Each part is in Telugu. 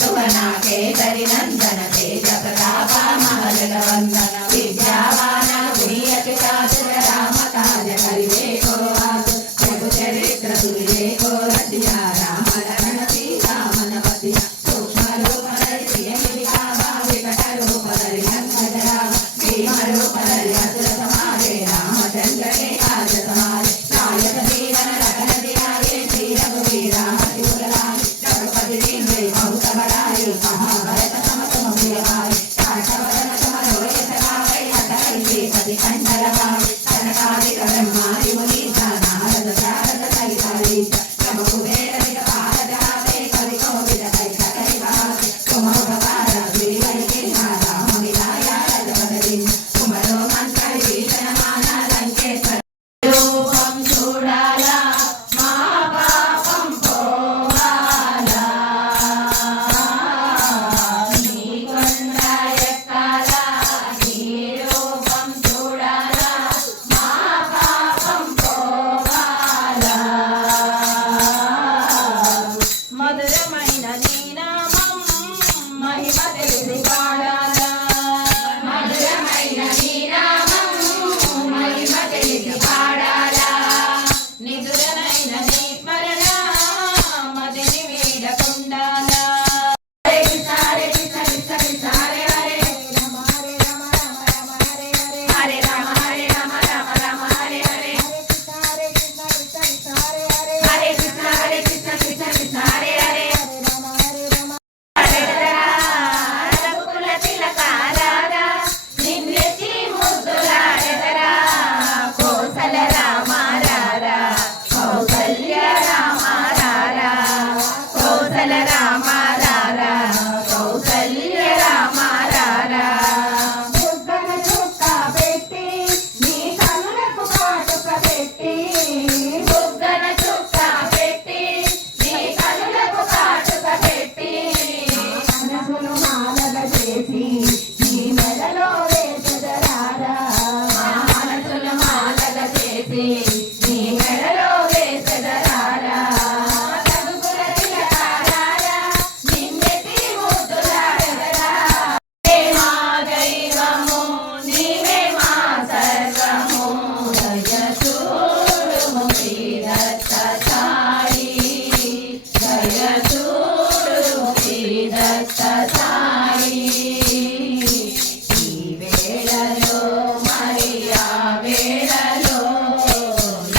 सुवना केसरी नंदन तेज प्रताप महल वंदन विद्यावान गुणियति चातुर राम काज करिवे को आतु प्रभु चरित्र तुलिये को रचिया राम लखन सीता मन बसिया सूक्ष्म रूप धरि सिय निकाबा विकट रूप धरि अंगद राम भीम रूप धरि असुर समारे रामचंद्र के काज समारे नायक जीवन लखन दियाये श्री रघुवीर मति मुरारी रघुपति दीन बहुत बड़ाई महाभारत सम तुम प्रिय भाई कांचन समरो यश गावै अतै सीपति कंठ लगावै सनकादिक ब्रह्मादि मुनीसा नारद शारद सहित हरीश नम कुबेर दिगपाल जहाते कवि कोविद कहि कहि तुम उपकार श्री किन्हा राम मिलाया रजपत दिन तुमरो मंत्र भीषण माना लंकेश्वर रूपम చూడాలా మా పాపం పోవాలా నీ కొండ ఎక్కాలా నీ రూపం చూడాలా మా పాపం పోవాలా మధురమైన నీ నామం మహిమ తెలిసి పాడాలా మధురమైన నీ నామం మహిమ తెలిసి పాడాలా నిదురనైన నీ స్మరణ మదిని వీడకుండాలా హరే కృష్ణ కృష్ణ కృష్ణ హరే హరే రామ హరే రామ రామ రామ హరే హరే హరే రామ రామ రామ హరే హరే హరే కృష్ణ కృష్ణ హరే హరే హరే కృష్ణ కృష్ణ హరే హరే రామ హరే రామ రఘుకుల తిలకారారా నిన్నెత్తి ముద్దులాడెదరా కోసల రామారారా కౌసల్య రామారారా కోసల రామారారా కౌసల్య రామారారా బుగ్గన చుక్క పెట్టి నీ కనులకు కాటుక పెట్టి బుగ్గన చుక్క పెట్టి నీ కనులకు కాటుక పెట్టి మనసును మాలగా చేసి నీ మెడలో వేసెదరారా మనసును మాలగా చేసి నీ మెడలో వేసెదరారా రఘుకుల తిలకారారా నిన్నెత్తి ముద్దులాడెదరా హే మా దైవము నీవే మా సర్వము దయ చూడుము శ్రీ దత్త సాయి దయ చూడుము శ్రీ దత్త సాయి ఈ వేళలో మరి ఆ వేళలో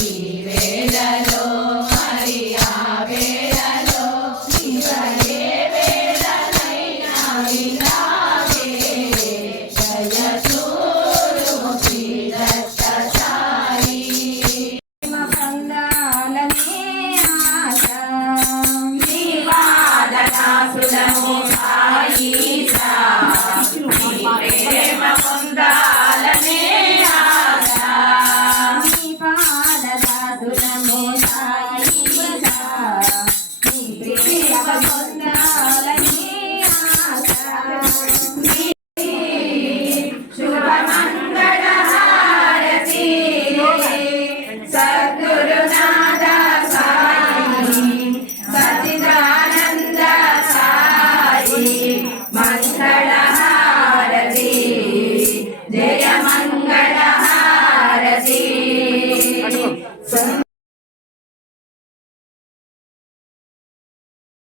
ఈ వేళలో మరి ఆ వేళలో ఇవే వేళనైనా వినావే దయ చూడుము శ్రీ దత్త సాయి పొందాలనే ఆశ నీ పాదదాసులము సాయీశా నీ ప్రేమ పొందాలనే ఆశ నీ పాదదాసులము సాయీశా నీ ప్రేమ